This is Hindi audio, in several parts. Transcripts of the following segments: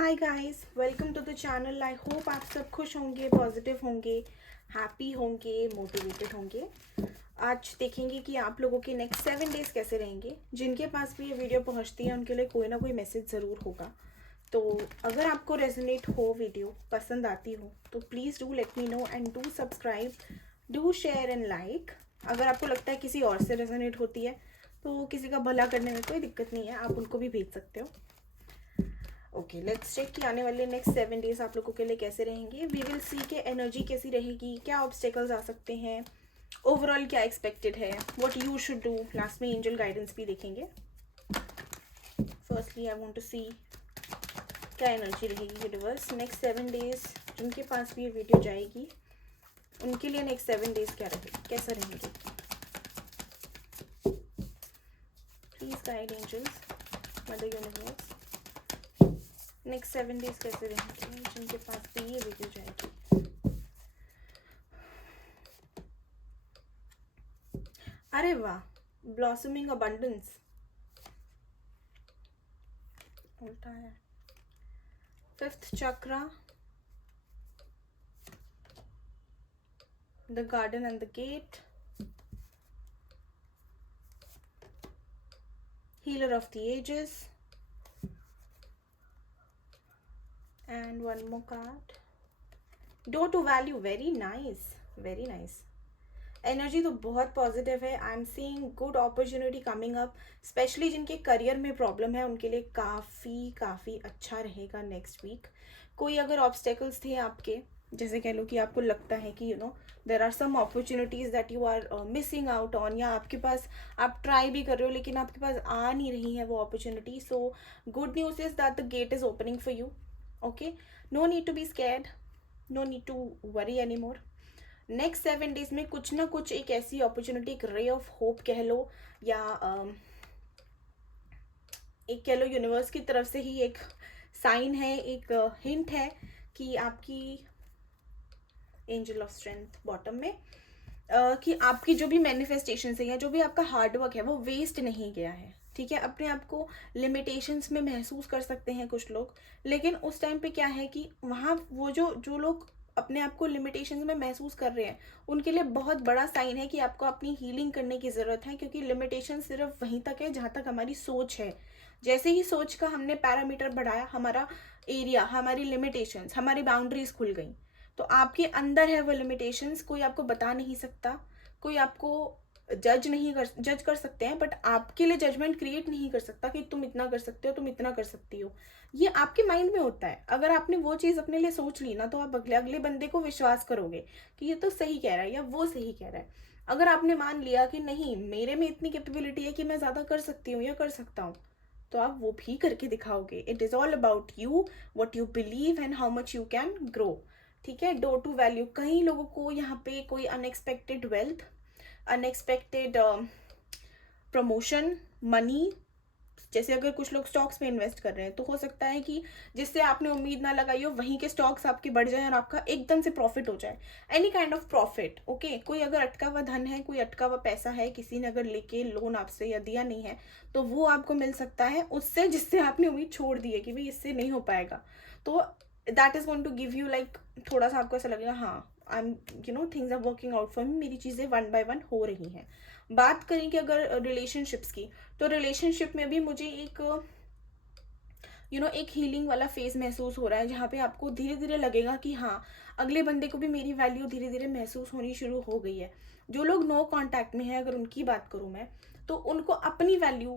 Hi guys, welcome to the channel. I hope आप सब खुश होंगे, पॉजिटिव होंगे, हैप्पी होंगे, मोटिवेटेड होंगे। आज देखेंगे कि आप लोगों के नेक्स्ट 7 डेज कैसे रहेंगे। जिनके पास भी ये वीडियो पहुंचती है उनके लिए कोई ना कोई मैसेज ज़रूर होगा। तो अगर आपको रेजोनेट हो, वीडियो पसंद आती हो, तो please do let me no and do subscribe, do share and like. अगर आपको लगता है किसी और से रेजोनेट होती है तो किसी का भला करने में कोई दिक्कत नहीं है, आप उनको भी भेज सकते हो। ओके, लेट्स चेक कि आने वाले नेक्स्ट 7 डेज आप लोगों के लिए कैसे रहेंगे। वी विल सी के एनर्जी कैसी रहेगी, क्या ऑब्स्टेकल्स आ सकते हैं, ओवरऑल क्या एक्सपेक्टेड है, what you should do. Last में एंजल गाइडेंस भी देखेंगे। फर्स्टली आई वांट टू सी क्या एनर्जी रहेगी यूनिवर्स नेक्स्ट 7 डेज। जिनके पास भी ये वीडियो जाएगी उनके लिए नेक्स्ट 7 डेज क्या रहेगी, कैसा रहेंगे। Please guide angels, mother universe, next 7 days कैसे रहेंगे जिनके पास भी ये वीडियो जाएगी। अरे वाह, ब्लॉसमिंग अबंडेंस उल्टा है। Fifth chakra, the garden and the gate, healer of the ages, and one more card, door to value। Very nice, very nice. Energy तो बहुत पॉजिटिव है। I am seeing good opportunity coming up. Specially जिनके करियर में प्रॉब्लम है उनके लिए काफ़ी काफ़ी अच्छा रहेगा नेक्स्ट वीक। कोई अगर ऑब्स्टेकल्स थे आपके, जैसे कह लो कि आपको लगता है कि there are some opportunities that you are missing out on, या आपके पास आप ट्राई भी कर रहे हो लेकिन आपके पास आ नहीं रही है वो opportunity. So good news is that the gate is opening for you. Okay, no need to be scared, no need to worry any more. Next 7 days में कुछ ना कुछ एक ऐसी अपॉर्चुनिटी, एक रे ऑफ होप कह लो, या एक कह लो यूनिवर्स की तरफ से ही एक साइन है, एक हिंट है कि आपकी एंजल ऑफ स्ट्रेंथ बॉटम में, कि आपकी जो भी मैनिफेस्टेशन है या जो भी आपका हार्डवर्क है वो वेस्ट नहीं गया है। ठीक है, अपने आप को लिमिटेशंस में महसूस कर सकते हैं कुछ लोग, लेकिन उस टाइम पे क्या है कि वहाँ वो जो जो लोग अपने आप को लिमिटेशंस में महसूस कर रहे हैं उनके लिए बहुत बड़ा साइन है कि आपको अपनी हीलिंग करने की ज़रूरत है, क्योंकि लिमिटेशन सिर्फ वहीं तक है जहाँ तक हमारी सोच है। जैसे ही सोच का हमने पैरामीटर बढ़ाया, हमारा एरिया, हमारी लिमिटेशंस, हमारी बाउंड्रीज खुल गई। तो आपके अंदर है वो लिमिटेशंस, कोई आपको बता नहीं सकता, कोई आपको जज कर सकते हैं बट आपके लिए जजमेंट क्रिएट नहीं कर सकता कि तुम इतना कर सकते हो, तुम इतना कर सकती हो। ये आपके माइंड में होता है। अगर आपने वो चीज़ अपने लिए सोच ली ना, तो आप अगले अगले बंदे को विश्वास करोगे कि ये तो सही कह रहा है या वो सही कह रहा है। अगर आपने मान लिया कि नहीं, मेरे में इतनी कैपेबिलिटी है कि मैं ज़्यादा कर सकती हूँ या कर सकता हूँ, तो आप वो भी करके दिखाओगे। It is all about you, what you believe and how much you can grow. ठीक है, डोर टू वैल्यू, कई लोगों को यहाँ पे कोई unexpected wealth, unexpected promotion, money. जैसे अगर कुछ लोग स्टॉक्स में इन्वेस्ट कर रहे हैं तो हो सकता है कि जिससे आपने उम्मीद ना लगाई हो वहीं के स्टॉक्स आपके बढ़ जाए और आपका एकदम से प्रॉफिट हो जाए। Any kind of profit. Okay, कोई अगर अटका हुआ धन है, कोई अटका हुआ पैसा है, किसी ने अगर लेके लोन आपसे या दिया नहीं है, तो वो आपको मिल सकता है उससे जिससे आपने उम्मीद छोड़ दी है कि भाई इससे नहीं हो पाएगा। तो that is going to give you like, थोड़ा सा आपको ऐसा लगेगा हाँ, I am things are working out for me, मेरी चीज़ें वन बाय वन हो रही हैं। बात करें कि अगर रिलेशनशिप्स की, तो रिलेशनशिप में भी मुझे एक एक हीलिंग वाला फेज महसूस हो रहा है, जहाँ पे आपको धीरे धीरे लगेगा कि हाँ, अगले बंदे को भी मेरी वैल्यू धीरे धीरे महसूस होनी शुरू हो गई है। जो लोग नो कांटेक्ट में है, अगर उनकी बात करूँ मैं, तो उनको अपनी वैल्यू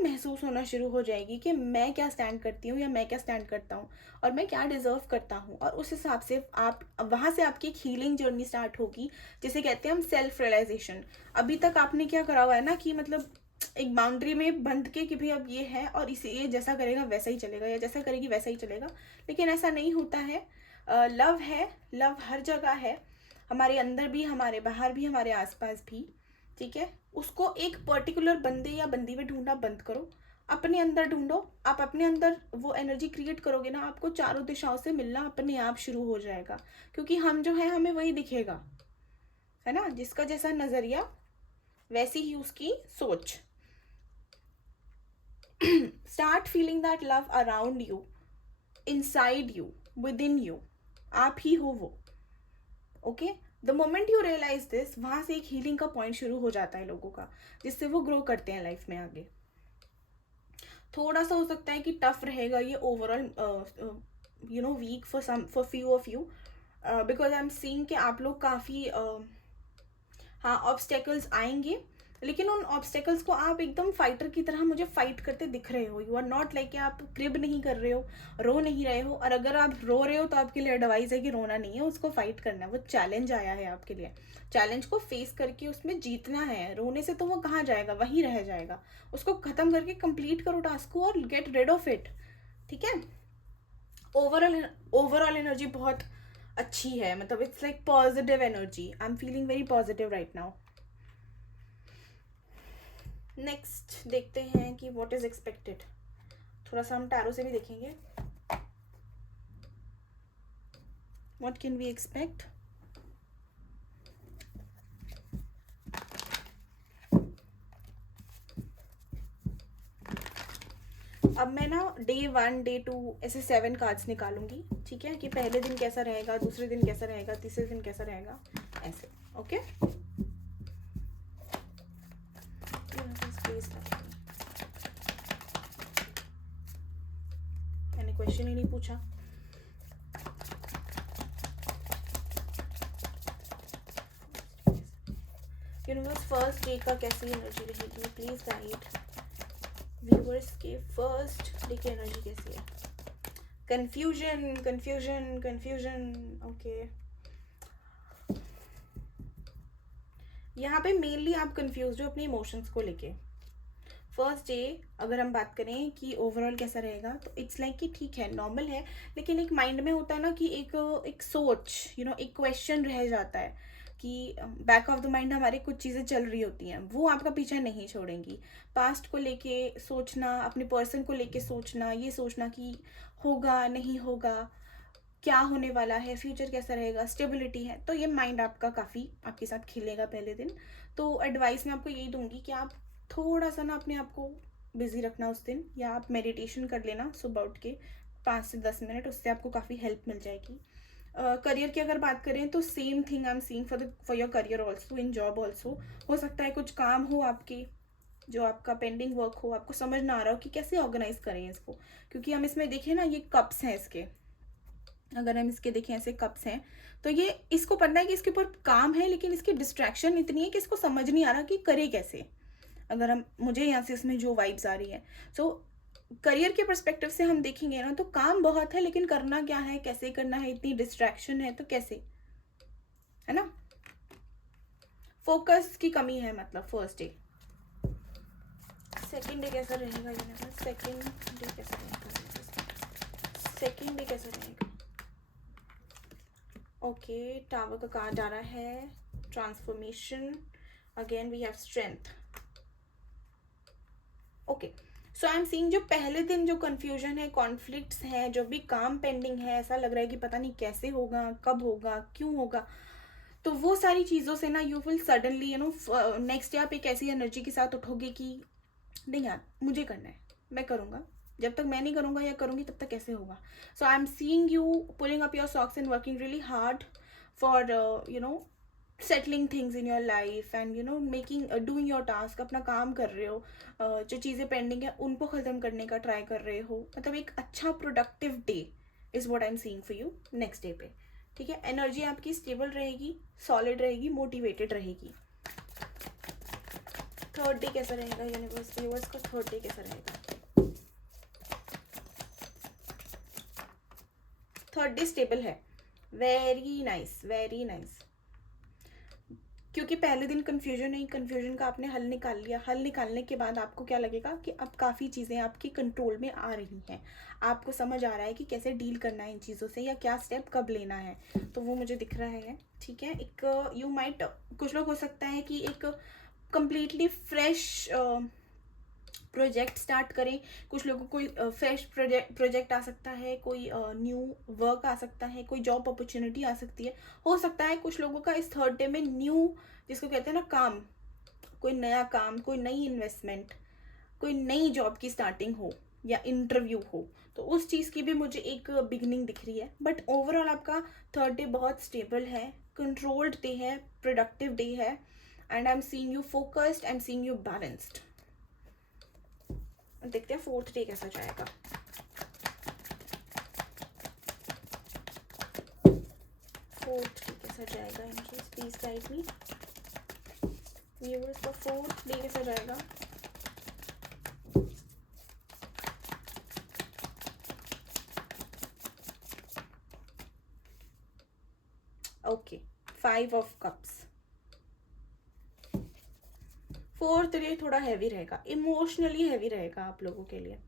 महसूस होना शुरू हो जाएगी कि मैं क्या स्टैंड करती हूँ या मैं क्या स्टैंड करता हूँ और मैं क्या डिजर्व करता हूँ। और उस हिसाब से आप वहाँ से आपकी एक हीलिंग जर्नी स्टार्ट होगी, जिसे कहते हैं हम सेल्फ रियलाइजेशन। अभी तक आपने क्या करा हुआ है ना, कि मतलब एक बाउंड्री में बंध के कि भाई अब ये है और इसे ये जैसा करेगा वैसा ही चलेगा या जैसा करेगी वैसा ही चलेगा, लेकिन ऐसा नहीं होता है। लव है, लव हर जगह है, हमारे अंदर भी, हमारे बाहर भी, हमारे आसपास भी। ठीक है, उसको एक पर्टिकुलर बंदे या बंदी में ढूंढना बंद करो, अपने अंदर ढूंढो। आप अपने अंदर वो एनर्जी क्रिएट करोगे ना, आपको चारों दिशाओं से मिलना अपने आप शुरू हो जाएगा, क्योंकि हम जो है हमें वही दिखेगा, है ना, जिसका जैसा नजरिया वैसी ही उसकी सोच। Start feeling that love around you. Inside you, within you, आप ही हो वो. Okay, the moment you realise this, वहाँ से एक हीलिंग का पॉइंट शुरू हो जाता है लोगों का, जिससे वो ग्रो करते हैं लाइफ में आगे. थोड़ा सा हो सकता है कि टफ रहेगा ये overall, week for few of you, because I am seeing कि आप लोग काफ़ी हाँ ऑब्स्टेकल्स आएंगे, लेकिन उन ऑब्स्टेकल्स को आप एकदम फाइटर की तरह मुझे फाइट करते दिख रहे हो. यू आर नॉट लाइक कि आप क्रिब नहीं कर रहे हो, रो नहीं रहे हो. और अगर आप रो रहे हो तो आपके लिए एडवाइस है कि रोना नहीं है, उसको फाइट करना है. वो चैलेंज आया है आपके लिए, चैलेंज को फेस करके उसमें जीतना है. रोने से तो वो कहाँ जाएगा, वहीं रह जाएगा. उसको खत्म करके कंप्लीट करो टास्क को और गेट रिड ऑफ इट. ठीक है, ओवरऑल एनर्जी बहुत अच्छी है, मतलब it's like positive energy. I am feeling very positive right now. Next देखते हैं कि व्हाट इज एक्सपेक्टेड. थोड़ा सा हम टैरो से भी देखेंगे. What can we expect. अब मैं ना डे 1 डे 2 ऐसे 7 कार्ड्स निकालूंगी. ठीक है, कि पहले दिन कैसा रहेगा, दूसरे दिन कैसा रहेगा, तीसरे दिन कैसा रहेगा, ऐसे. ओके, मैंने क्वेश्चन ही नहीं पूछा. यूनिवर्स फर्स्ट डे का कैसी एनर्जी रहेगी, प्लीज गाइड. व्यूअर्स के फर्स्ट डे की एनर्जी कैसी है. Confusion confusion confusion. ओके, यहाँ पे मेनली आप कंफ्यूज हो अपने इमोशंस को लेके. फर्स्ट डे अगर हम बात करें कि ओवरऑल कैसा रहेगा, तो इट्स लाइक कि ठीक है, नॉर्मल है, लेकिन एक माइंड में होता है ना कि एक सोच, एक क्वेश्चन रह जाता है कि बैक ऑफ द माइंड हमारे कुछ चीज़ें चल रही होती हैं, वो आपका पीछा नहीं छोड़ेंगी. पास्ट को लेके सोचना, अपने पर्सन को लेके सोचना, ये सोचना कि होगा नहीं होगा, क्या होने वाला है, फ्यूचर कैसा रहेगा, स्टेबिलिटी है, तो ये माइंड आपका काफ़ी आपके साथ खेलेगा पहले दिन. तो एडवाइस मैं आपको यही दूंगी कि आप थोड़ा सा ना अपने आप को बिजी रखना उस दिन, या आप मेडिटेशन कर लेना सुबह उठ के 5 से 10 मिनट, उससे आपको काफ़ी हेल्प मिल जाएगी. करियर की अगर बात करें तो same thing I am seeing for your career also, in job also. हो सकता है कुछ काम हो आपके, जो आपका पेंडिंग वर्क हो, आपको समझ ना आ रहा हो कि कैसे ऑर्गेनाइज करें इसको, क्योंकि हम इसमें देखें ना, ये कप्स हैं इसके, अगर हम इसके देखें ऐसे कप्स हैं, तो ये इसको पता है कि इसके ऊपर काम है, लेकिन इसकी डिस्ट्रैक्शन इतनी है कि इसको समझ नहीं आ रहा कि करे कैसे. अगर हम मुझे यहाँ से इसमें जो वाइब्स आ रही है, सो करियर के पर्सपेक्टिव से हम देखेंगे ना, तो काम बहुत है, लेकिन करना क्या है, कैसे करना है, इतनी डिस्ट्रैक्शन है, तो कैसे, है ना. फोकस की कमी है, मतलब फर्स्ट डे. सेकेंड डे कैसा रहेगा यूनिवर्स, सेकेंड डे कैसा रहेगा, सेकेंड डे कैसा रहेगा. ओके, टावर का कार्ड आ रहा है, transformation. Again we have strength. Okay, so I am seeing जो पहले दिन जो कंफ्यूजन है, कॉन्फ्लिक्ट्स हैं, जो भी काम पेंडिंग है, ऐसा लग रहा है कि पता नहीं कैसे होगा, कब होगा, क्यों होगा, तो वो सारी चीज़ों से ना you will suddenly next day आप एक ऐसी एनर्जी के साथ उठोगे कि नहीं यार मुझे करना है, मैं करूँगा, जब तक मैं नहीं करूँगा या करूँगी तब तक कैसे होगा. So I am seeing you pulling up your socks and working really hard for settling things in your life and making doing your task. अपना काम कर रहे हो, जो चीज़ें पेंडिंग है उनको ख़त्म करने का ट्राई कर रहे हो, मतलब एक अच्छा productive day is what I am seeing for you next day पे. ठीक है, एनर्जी आपकी स्टेबल रहेगी, सॉलिड रहेगी, मोटिवेटेड रहेगी. थर्ड डे कैसा रहेगा यूनिवर्स का, थर्ड डे कैसा रहेगा. थर्ड डे स्टेबल है, वेरी नाइस वेरी नाइस. क्योंकि पहले दिन कन्फ्यूजन है, कन्फ्यूजन का आपने हल निकाल लिया. हल निकालने के बाद आपको क्या लगेगा कि अब काफ़ी चीज़ें आपकी कंट्रोल में आ रही हैं, आपको समझ आ रहा है कि कैसे डील करना है इन चीज़ों से, या क्या स्टेप कब लेना है, तो वो मुझे दिख रहा है. ठीक है, एक यू माइट, कुछ लोग हो सकता है कि एक कंप्लीटली फ्रेश प्रोजेक्ट स्टार्ट करें, कुछ लोगों को कोई फ्रेश प्रोजेक्ट आ सकता है, कोई न्यू वर्क आ सकता है, कोई जॉब अपॉर्चुनिटी आ सकती है. हो सकता है कुछ लोगों का इस थर्ड डे में न्यू, जिसको कहते हैं ना काम, कोई नया काम, कोई नई इन्वेस्टमेंट, कोई नई जॉब की स्टार्टिंग हो. या इंटरव्यू हो, तो उस चीज़ की भी मुझे एक बिगनिंग दिख रही है। बट ओवरऑल आपका थर्ड डे बहुत स्टेबल है, कंट्रोल्ड डे है, प्रोडक्टिव डे है, and I am seeing you focused, I am seeing you balanced. देखते हैं फोर्थ डे कैसा जाएगा। फोर्थ डे कैसा जाएगा angels, please guide me. Viewers का फोर्थ डे कैसा जाएगा। Okay, 5 of cups. Fourth day थोड़ा हैवी रहेगा, इमोशनली हैवी रहेगा आप लोगों के लिए।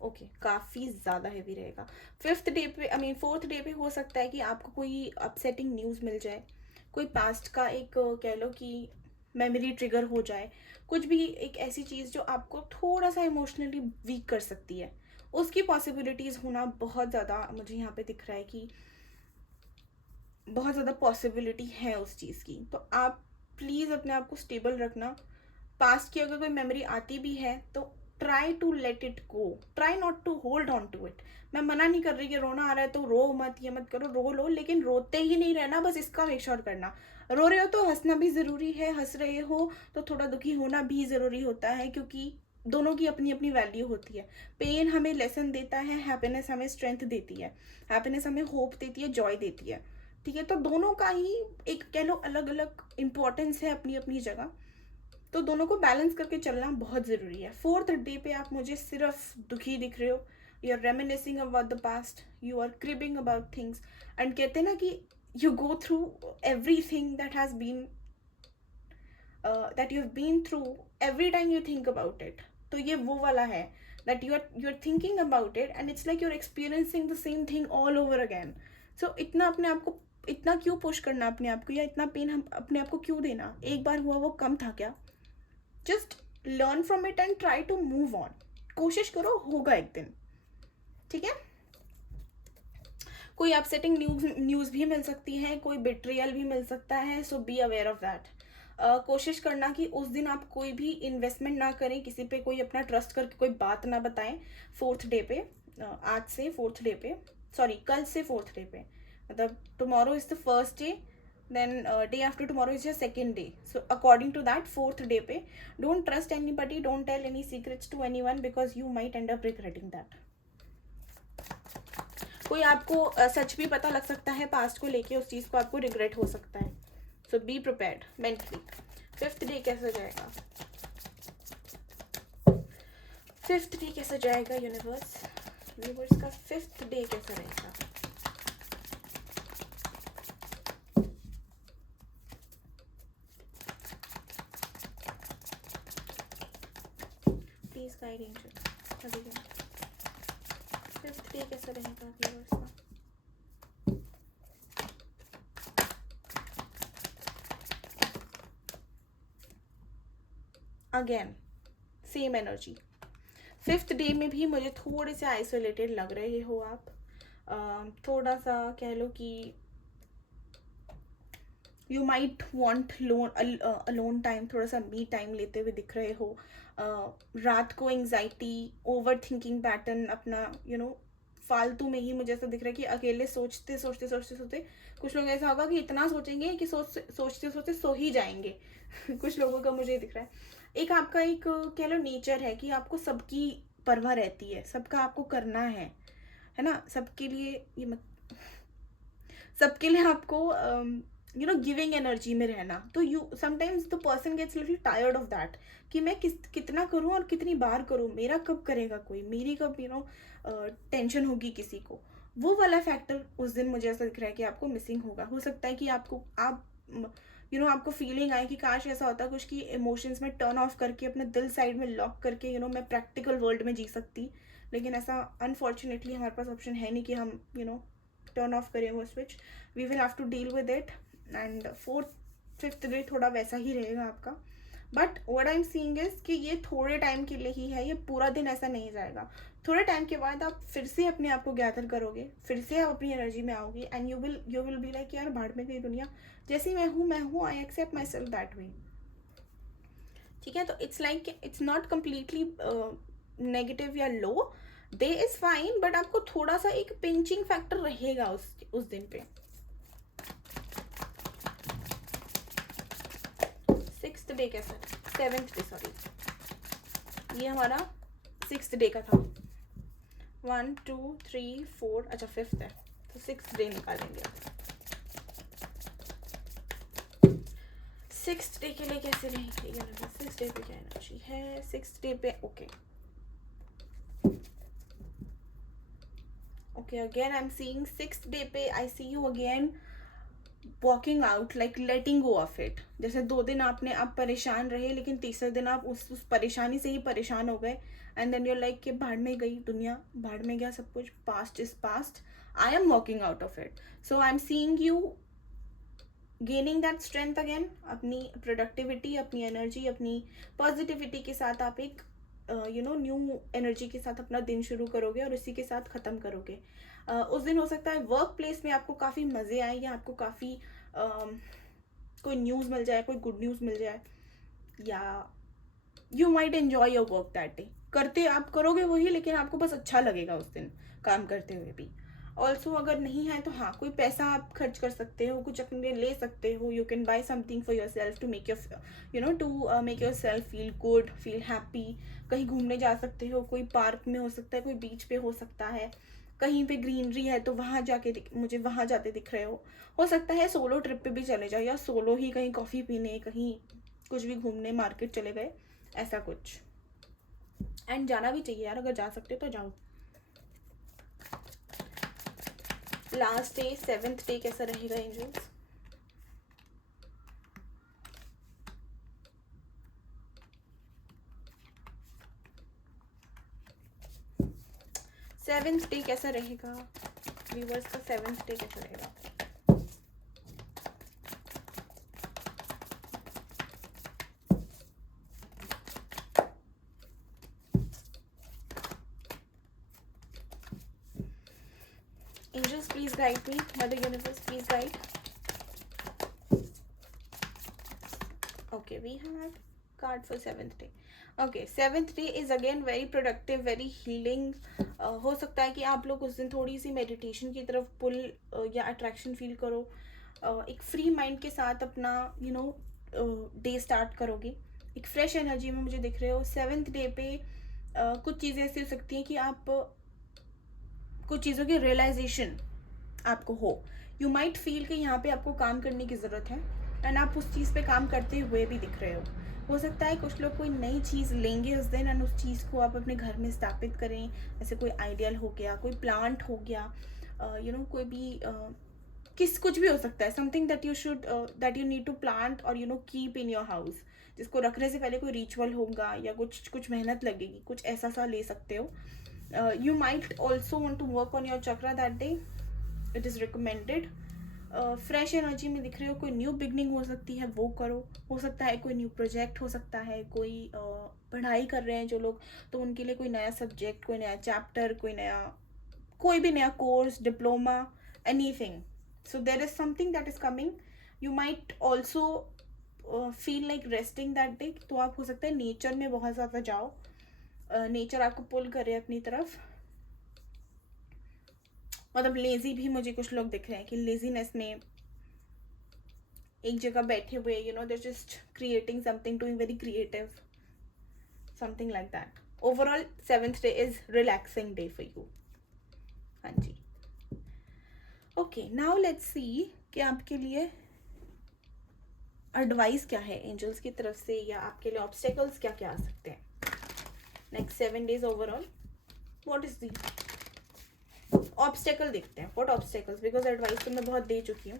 ओके, काफ़ी ज़्यादा हैवी रहेगा। फिफ्थ डे पे फोर्थ डे पे हो सकता है कि आपको कोई अपसेटिंग न्यूज़ मिल जाए, कोई पास्ट का एक कह लो कि मेमोरी ट्रिगर हो जाए, कुछ भी एक ऐसी चीज़ जो आपको थोड़ा सा इमोशनली वीक कर सकती है, उसकी पॉसिबिलिटीज़ होना बहुत ज़्यादा मुझे यहाँ पे दिख रहा है कि बहुत ज़्यादा पॉसिबिलिटी है उस चीज़ की। तो आप प्लीज़ अपने आप को स्टेबल रखना। पास्ट की अगर कोई मेमोरी आती भी है तो try to let it go, try not to hold on to it. मैं मना नहीं कर रही कि रोना आ रहा है तो रो मत, ये मत करो, रो लो, लेकिन रोते ही नहीं रहना, बस इसका मेक श्योर करना। रो रहे हो तो हंसना भी ज़रूरी है, हंस रहे हो तो थोड़ा दुखी होना भी ज़रूरी होता है, क्योंकि दोनों की अपनी अपनी वैल्यू होती है। पेन हमें लेसन देता है, हैप्पीनेस हमें स्ट्रेंथ देती है, हैप्पीनेस हमें होप देती है, जॉय देती है। ठीक है, तो दोनों का ही एक कह लो अलग अलग इम्पोर्टेंस है अपनी अपनी जगह, तो दोनों को बैलेंस करके चलना बहुत ज़रूरी है। फोर्थ डे पे आप मुझे सिर्फ दुखी दिख रहे हो, you are reminiscing about the past, you are cribbing about things, and कहते हैं ना कि you go through everything that has been that you have been through, every time you think about it. तो ये वो वाला है that you are thinking about it and it's like you are experiencing the same thing all over again. So इतना अपने आप को, इतना क्यों पुश करना अपने आप को, या इतना पेन हम अपने आप को क्यों देना, एक बार हुआ वो कम था क्या। Just learn from it and try to move on, कोशिश करो, होगा एक दिन। ठीक है, कोई अपसेटिंग न्यूज़ भी मिल सकती है, कोई बिट्रियल भी मिल सकता है, so be aware of that. कोशिश करना कि उस दिन आप कोई भी इन्वेस्टमेंट ना करें, किसी पे कोई अपना ट्रस्ट करके कोई बात ना बताएं फोर्थ डे पे। आज से फोर्थ डे पे, सॉरी कल से फोर्थ डे पे, मतलब tomorrow is the first day, then day after tomorrow is your second day, so according to that fourth day pe don't trust anybody, don't tell any secrets to anyone because you might end up regretting that। कोई आपको सच भी पता लग सकता है पास्ट को लेके, उस चीज़ को आपको रिग्रेट हो सकता है, so be prepared mentally. Fifth day कैसा जाएगा, फिफ्थ डे कैसा जाएगा यूनिवर्स का फिफ्थ डे कैसा रहेगा। Please guide angel, fifth day कैसा रहेगा व्यूअर्स का। Again same energy, fifth day में भी मुझे थोड़े से आइसोलेटेड लग रहे हो आप, थोड़ा सा कह लो कि you might want alone time, थोड़ा सा मी टाइम लेते हुए दिख रहे हो। रात को एंग्जाइटी, ओवर थिंकिंग पैटर्न अपना फालतू में ही मुझे ऐसा दिख रहा है कि अकेले सोचते सोचते सोचते सोचते, कुछ लोग ऐसा होगा कि इतना सोचेंगे कि सोचते सोचते सो ही जाएंगे कुछ लोगों का मुझे दिख रहा है। एक आपका एक कह लो नेचर है कि आपको सबकी परवाह रहती है, सबका आपको करना है ना, सबके लिए ये मत, सबके लिए आपको गिविंग एनर्जी में रहना। तो you sometimes the person gets little tired of that कि मैं कितना करूँ और कितनी बार करूँ, मेरा कब करेगा कोई, मेरी कब टेंशन होगी किसी को। वो वाला फैक्टर उस दिन मुझे ऐसा दिख रहा है कि आपको मिसिंग होगा। हो सकता है कि आपको फीलिंग आए कि काश ऐसा होता कुछ कि इमोशंस में टर्न ऑफ करके अपना दिल साइड में लॉक करके मैं प्रैक्टिकल वर्ल्ड में जी सकती, लेकिन ऐसा अनफॉर्चुनेटली हमारे पास ऑप्शन है नहीं कि हम टर्न ऑफ करें वो switch. We will have to deal with it, and fifth day थोड़ा वैसा ही रहेगा आपका। But what I am seeing is कि ये थोड़े टाइम के लिए ही है, ये पूरा दिन ऐसा नहीं जाएगा। थोड़े टाइम के बाद आप फिर से अपने आप को गैदर करोगे, फिर से आप अपनी एनर्जी में आओगे, and you will be like यार भाड़ में गई दुनिया, जैसी मैं हूँ, I accept my self that way. ठीक है, तो it's like it's not completely negative या low, day is fine, but आपको थोड़ा सा एक पिंचिंग फैक्टर रहेगा उस दिन पे। 6th डे कैसा, 7th डे सॉरी, ये हमारा 6th डे का था। 1 2 3 4, अच्छा 5th है, तो 6th डे निकालेंगे। 6th डे के लिए कैसे रहेगी, 6th डे पे क्या एनर्जी है, 6th डे पे okay again I am seeing 6th day पे I see you again walking out, like letting go of it. जैसे 2 दिन आप परेशान रहे, लेकिन तीसरे दिन आप उस परेशानी से ही परेशान हो गए, एंड देन यूर लाइक कि भाड़ में गई दुनिया, भाड़ में गया सब कुछ, past is past, I am walking out of it. So I am seeing you gaining that strength again, अपनी प्रोडक्टिविटी, अपनी एनर्जी, अपनी पॉजिटिविटी के साथ आप एक न्यू एनर्जी के साथ अपना दिन शुरू करोगे और इसी के साथ ख़त्म करोगे। उस दिन हो सकता है वर्क प्लेस में आपको काफ़ी मज़े आए, या आपको काफ़ी कोई न्यूज़ मिल जाए, कोई गुड न्यूज़ मिल जाए, या you might enjoy your work that day. करते आप करोगे वही, लेकिन आपको बस अच्छा लगेगा उस दिन काम करते हुए भी। ऑल्सो अगर नहीं है तो हाँ, कोई पैसा आप खर्च कर सकते हो, कुछ अपने लिए ले सकते हो, you can buy something for your self to make your self feel good, feel happy. कहीं घूमने जा सकते हो, कोई पार्क में हो सकता है, कोई बीच पे हो सकता है, कहीं पे ग्रीनरी है तो वहाँ जाके मुझे वहाँ जाते दिख रहे हो सकता है सोलो ट्रिप पे भी चले जाओ, या सोलो ही कहीं कॉफ़ी पीने, कहीं कुछ भी घूमने, मार्केट चले गए, ऐसा कुछ। एंड जाना भी चाहिए यार, अगर जा सकते हो तो जाओ। लास्ट डे 7th डे कैसा रहेगा एंजल्स? सेवेंथ डे कैसा रहेगा व्यूवर्स का? 7th डे कैसा रहेगा? Angels, please guide me. Mother Universe, please guide. Okay, we have card for 7th day. Okay, 7th day is again very productive, very healing. हो सकता है कि आप लोग उस दिन थोड़ी सी मेडिटेशन की तरफ पुल या अट्रैक्शन फील करो, एक फ्री माइंड के साथ अपना डे स्टार्ट करोगे, एक फ्रेश एनर्जी में मुझे दिख रहे हो। 7th डे पे कुछ चीज़ें ऐसी हो सकती हैं कि आप कुछ चीज़ों की रियलाइजेशन आपको हो, यू माइट फील कि यहाँ पे आपको काम करने की ज़रूरत है, एंड आप उस चीज़ पे काम करते हुए भी दिख रहे हो सकता है कुछ लोग कोई नई चीज़ लेंगे उस दिन, एंड उस चीज़ को आप अपने घर में स्थापित करें, जैसे कोई आइडियल हो गया, कोई प्लांट हो गया, कोई भी कुछ भी हो सकता है, something that you need to plant और कीप इन योर हाउस, जिसको रखने से पहले कोई रिचुअल होगा या कुछ मेहनत लगेगी, कुछ ऐसा सा ले सकते हो। You might also want to work on your chakra that day. It is recommended. Fresh energy में दिख रहे हो, कोई न्यू बिगनिंग हो सकती है, वो करो। हो सकता है कोई न्यू प्रोजेक्ट हो सकता है, कोई पढ़ाई कर रहे हैं जो लोग, तो उनके लिए कोई नया सब्जेक्ट, कोई नया चैप्टर, कोई भी नया course, diploma, anything. So there is something that is coming. You might also feel like resting that day, तो आप हो सकता है नेचर में बहुत ज़्यादा जाओ, नेचर आपको पुल करे अपनी तरफ। मतलब लेजी भी मुझे कुछ लोग दिख रहे हैं कि लेजीनेस में एक जगह बैठे हुए, they're just creating something, doing very creative, something like that. Overall 7th day is relaxing day for you. हाँ जी। Okay, now let's see कि आपके लिए एडवाइस क्या है एंजल्स की तरफ से, या आपके लिए ऑब्स्टेकल्स क्या क्या आ सकते हैं next 7 days overall. What is the obstacle? देखते हैं व्हाट ऑब्स्टेकल्स, बिकॉज एडवाइस तो मैं बहुत दे चुकी हूँ,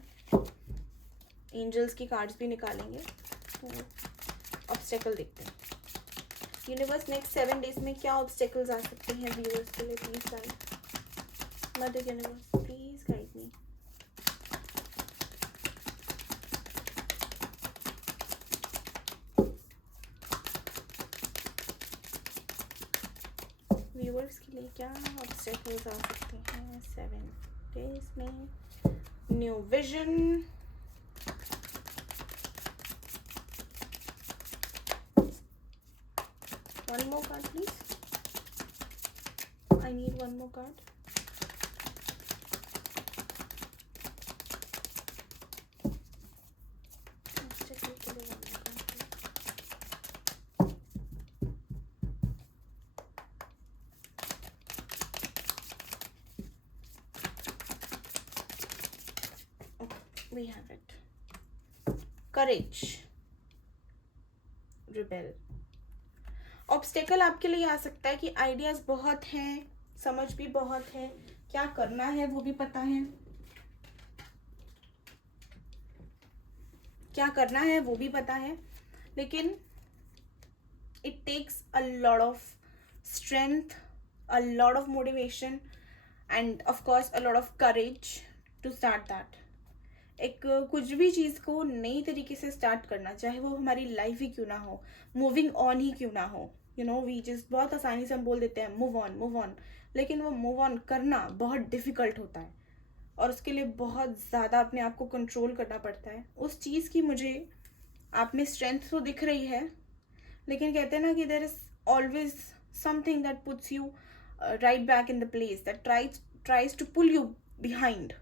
एंजल्स की कार्ड्स भी निकालेंगे, तो ऑब्स्टेकल देखते हैं। यूनिवर्स नेक्स्ट 7 days में क्या ऑब्स्टेकल्स आ सकते हैं व्यूअर्स के लिए? Please guide mother universe, please guide me. Viewers के लिए क्या ऑब्स्टेकल्स आ सकते हैं 7 days में? New vision, one more card please, I need one more card. Obstacle के लिए one more card, please. Okay, we have it. Courage. Rebel. Obstacle आपके लिए आ सकता है कि आइडियाज बहुत हैं, समझ भी बहुत है, क्या करना है वो भी पता है, क्या करना है वो भी पता है, लेकिन it takes a lot of strength, a lot of motivation and of course a lot of courage to start that. एक कुछ भी चीज़ को नई तरीके से स्टार्ट करना, चाहे वो हमारी लाइफ ही क्यों ना हो, मूविंग ऑन ही क्यों ना हो, यू नो वी जस्ट बहुत आसानी से हम बोल देते हैं मूव ऑन, लेकिन वो मूव ऑन करना बहुत डिफ़िकल्ट होता है और उसके लिए बहुत ज़्यादा अपने आप को कंट्रोल करना पड़ता है. उस चीज़ की मुझे आप में स्ट्रेंथ तो दिख रही है, लेकिन कहते हैं ना कि there is always something that puts you right back in the place, that tries to pull you behind.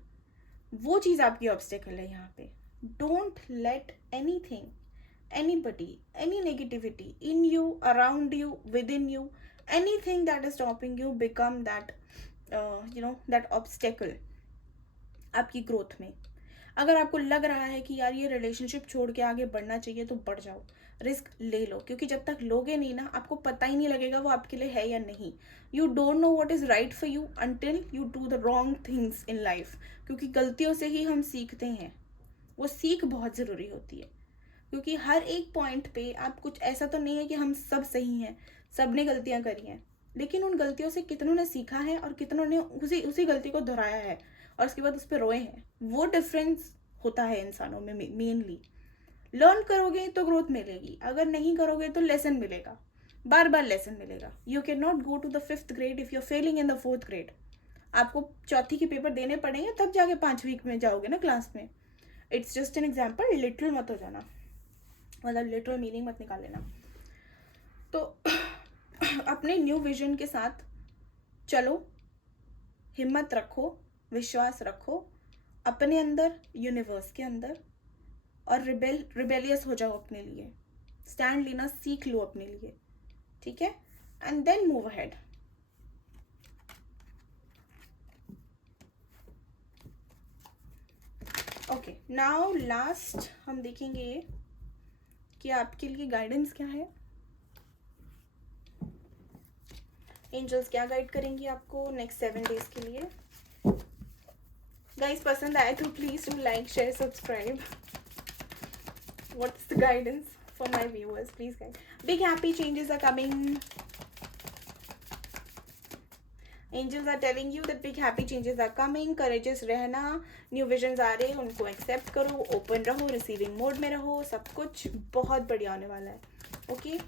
वो चीज़ आपकी ऑब्स्टेकल है यहाँ पे. Don't let anything, anybody, any negativity in you, around you, within you, anything that is stopping you become that that obstacle आपकी ग्रोथ में. अगर आपको लग रहा है कि यार ये रिलेशनशिप छोड़ के आगे बढ़ना चाहिए तो बढ़ जाओ, रिस्क ले लो, क्योंकि जब तक लोगे नहीं ना आपको पता ही नहीं लगेगा वो आपके लिए है या नहीं. You don't know what is right for you until you do the wrong things in life, क्योंकि गलतियों से ही हम सीखते हैं. वो सीख बहुत ज़रूरी होती है, क्योंकि हर एक पॉइंट पे आप कुछ ऐसा तो नहीं है कि हम सब सही हैं, सब ने गलतियां करी हैं, लेकिन उन गलतियों से कितनों ने सीखा है और कितनों ने उसी गलती को दोहराया है और उसके बाद उस पर रोए हैं. वो डिफरेंस होता है इंसानों में मेनली. लर्न करोगे तो ग्रोथ मिलेगी, अगर नहीं करोगे तो लेसन मिलेगा, बार बार लेसन मिलेगा. You can not go to the 5th grade if you are failing in the 4th grade. आपको चौथी के पेपर देने पड़ेंगे तब जाके 5वीं में जाओगे ना क्लास में. It's just an example, literal मत हो जाना, मतलब लिटरल मीनिंग मत निकाल लेना. तो अपने न्यू विजन के साथ चलो, हिम्मत रखो, विश्वास रखो अपने अंदर, यूनिवर्स के अंदर, और रिबेलियस हो जाओ अपने लिए. स्टैंड लेना सीख लो अपने लिए, ठीक है, and then move ahead. Okay, now last हम देखेंगे कि आपके लिए गाइडेंस क्या है. एंजल्स क्या गाइड करेंगी आपको नेक्स्ट 7 days के लिए. गाइस पसंद आए तो please do like, share, subscribe. What is the guidance for my viewers, please guide. Big happy changes are coming. Angels are telling you that big happy changes are coming. Courageous रहना, न्यू विजन्स आ रहे हैं, उनको एक्सेप्ट करो, ओपन रहो, रिसीविंग मोड में रहो, सब कुछ बहुत बढ़िया होने वाला है. ओके,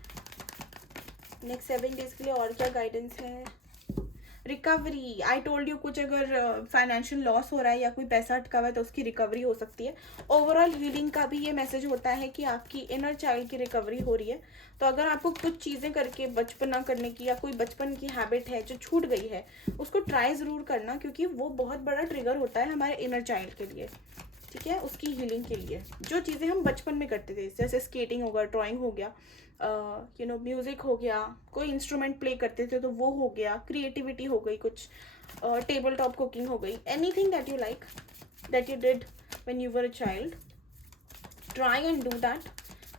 नेक्स्ट 7 days के लिए और क्या गाइडेंस है. रिकवरी, आई टोल्ड यू, कुछ अगर फाइनेंशियल लॉस हो रहा है या कोई पैसा अटका हुआ है तो उसकी रिकवरी हो सकती है. ओवरऑल हीलिंग का भी ये मैसेज होता है कि आपकी इनर चाइल्ड की रिकवरी हो रही है. तो अगर आपको कुछ चीज़ें करके बचपना करने की या कोई बचपन की हैबिट है जो छूट गई है, उसको ट्राई ज़रूर करना, क्योंकि वो बहुत बड़ा ट्रिगर होता है हमारे इनर चाइल्ड के लिए, ठीक है, उसकी हीलिंग के लिए. जो चीज़ें हम बचपन में करते थे, जैसे स्केटिंग होगा, ड्राइंग हो गया, म्यूज़िक हो गया, कोई इंस्ट्रूमेंट प्ले करते थे तो वो हो गया, क्रिएटिविटी हो गई, कुछ टेबल टॉप कुकिंग हो गई, anything that you like, that you did when you were a child, try and do that,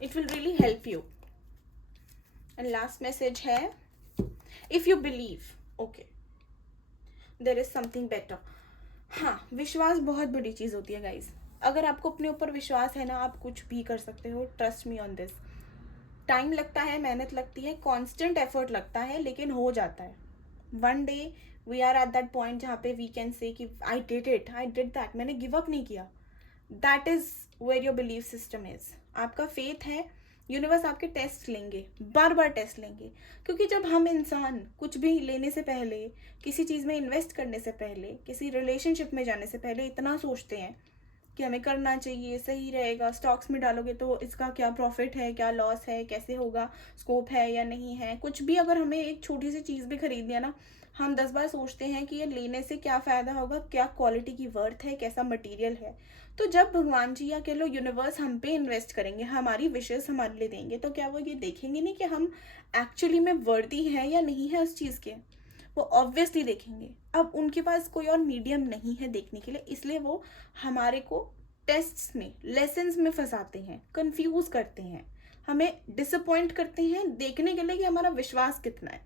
it will really help you. And last message है, if you believe, okay, there is something better. हाँ, विश्वास बहुत बड़ी चीज़ होती है गाइज. अगर आपको अपने ऊपर विश्वास है ना, आप कुछ भी कर सकते हो. Trust me on this. Time लगता है, मेहनत लगती है, कांस्टेंट एफर्ट लगता है, लेकिन हो जाता है. One day we are at that point जहाँ पे वी कैन से कि I did it, I did that, मैंने गिव अप नहीं किया. That is where your believe system is. आपका फेथ है, यूनिवर्स आपके टेस्ट लेंगे, बार बार टेस्ट लेंगे, क्योंकि जब हम इंसान कुछ भी लेने से पहले, किसी चीज़ में इन्वेस्ट करने से पहले, किसी रिलेशनशिप में जाने से पहले इतना सोचते हैं कि हमें करना चाहिए, सही रहेगा, स्टॉक्स में डालोगे तो इसका क्या प्रॉफिट है, क्या लॉस है, कैसे होगा, स्कोप है या नहीं है, कुछ भी अगर हमें एक छोटी सी चीज़ भी खरीदनी है ना, हम 10 बार सोचते हैं कि ये लेने से क्या फ़ायदा होगा, क्या क्वालिटी की वर्थ है, कैसा मटेरियल है। तो जब भगवान जी या कह लो यूनिवर्स हम पे इन्वेस्ट करेंगे, हमारी विशेस हमारे लिए देंगे, तो क्या वो ये देखेंगे नहीं कि हम एक्चुअली में वर्दी हैं या नहीं है उस चीज़ के? वो ऑब्वियसली देखेंगे। अब उनके पास कोई और मीडियम नहीं है देखने के लिए, इसलिए वो हमारे को टेस्ट्स में, लेसन्स में फंसाते हैं, कंफ्यूज करते हैं, हमें डिसअपॉइंट करते हैं देखने के लिए कि हमारा विश्वास कितना है।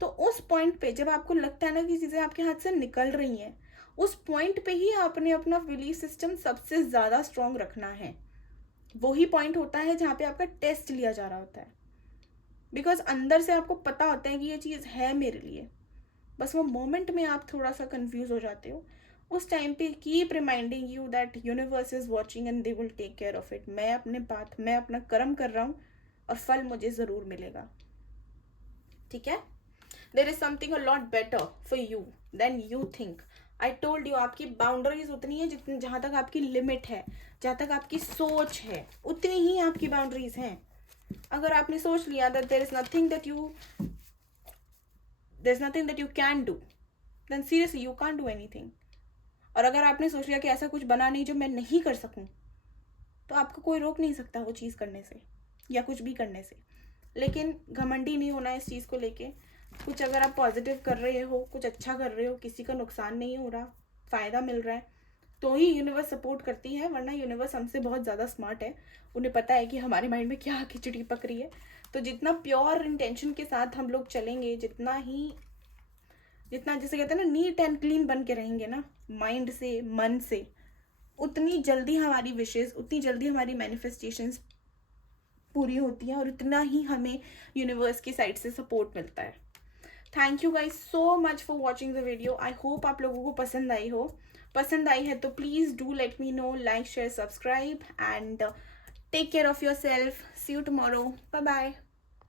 तो उस पॉइंट पे जब आपको लगता है ना कि चीज़ें आपके हाथ से निकल रही हैं, उस पॉइंट पे ही आपने अपना बिलीफ सिस्टम सबसे ज़्यादा स्ट्रॉन्ग रखना है। वही पॉइंट होता है जहाँ पे आपका टेस्ट लिया जा रहा होता है, बिकॉज अंदर से आपको पता होता है कि ये चीज़ है मेरे लिए। बस वो मोमेंट में आप थोड़ा सा कंफ्यूज हो जाते हो। उस टाइम पे keep reminding you that universe is watching and they will take care of it. मैं अपने पाथ, मैं अपना कर्म कर रहा हूँ और फल मुझे ज़रूर मिलेगा। ठीक है? There is something a lot better for you than you think. I told you, आपकी बाउंड्रीज उतनी है जितनी, जहाँ तक आपकी लिमिट है, जहाँ तक आपकी सोच है, उतनी ही आपकी बाउंड्रीज हैं। अगर आपने सोच लिया that there is nothing that you there's nothing that you can do, then seriously you can't do anything. और अगर आपने सोच लिया कि ऐसा कुछ बना नहीं जो मैं नहीं कर सकूं, तो आपको कोई रोक नहीं सकता वो चीज़ करने से या कुछ भी करने से। लेकिन घमंडी नहीं होना इस चीज़ को लेके। कुछ अगर आप पॉजिटिव कर रहे हो, कुछ अच्छा कर रहे हो, किसी का नुकसान नहीं हो रहा, फ़ायदा मिल रहा है, तो ही यूनिवर्स सपोर्ट करती है। वरना यूनिवर्स हमसे बहुत ज़्यादा स्मार्ट है, उन्हें पता है कि हमारे माइंड में क्या खिचड़ी पक रही है। तो जितना प्योर इंटेंशन के साथ हम लोग चलेंगे, जितना जैसे कहते हैं ना नीट एंड क्लीन बन के रहेंगे ना, माइंड से, मन से, उतनी जल्दी हमारी विशेस, उतनी जल्दी हमारी मैनिफेस्टेशंस पूरी होती हैं और उतना ही हमें यूनिवर्स की साइड से सपोर्ट मिलता है। Thank you guys so much for watching the video. I hope आप लोगों को पसंद आई हो। पसंद आई है तो please do let me know, like, share, subscribe and take care of yourself. See you tomorrow. Bye bye.